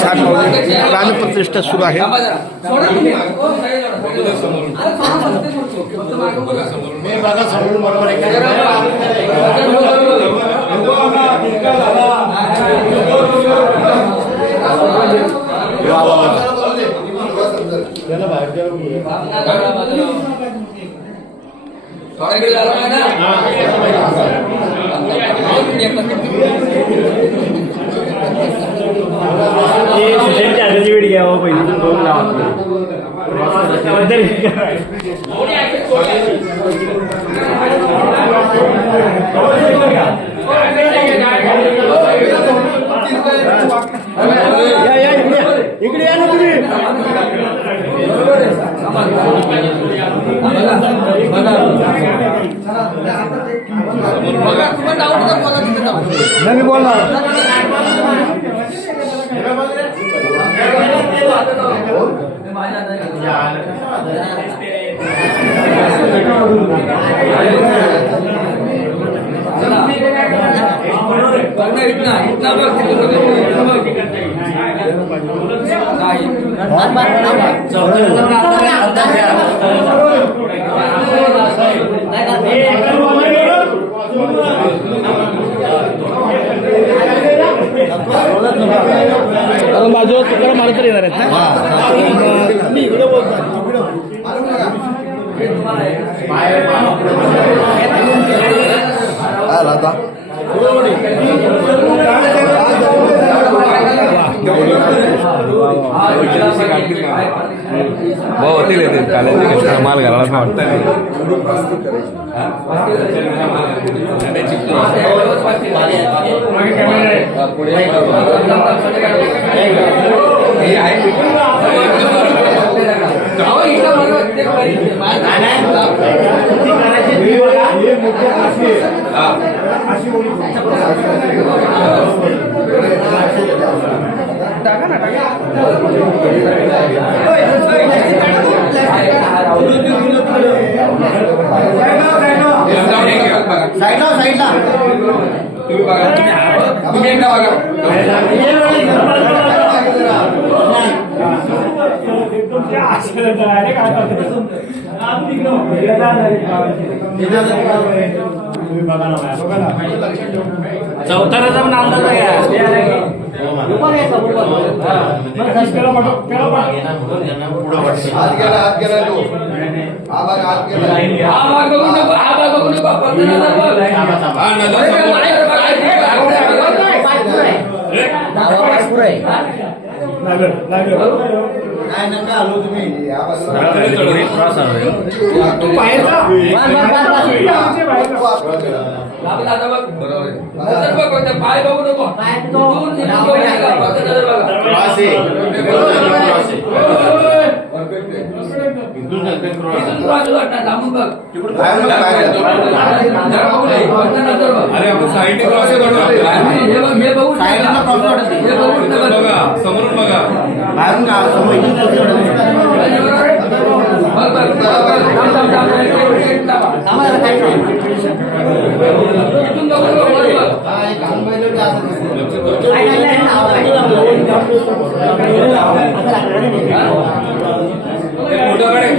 छान प्राणप्रतिष्ठा सुरू आहे. इकडे या ना तुम्ही. मी बोलणार. बाजूला तुकडा मारत येणार आहेत ना. मी इकडे बोलतो. होतील येतील काल्याचे माल घालायला वाटतं. साईडला तुम्ही बघा, तुम्ही एकदा बघा. चौथाला जाऊन अंदाज पाय बघू नको. अरे आपण साईड क्रॉस बघा, समोरून बघा. फोटो काढे.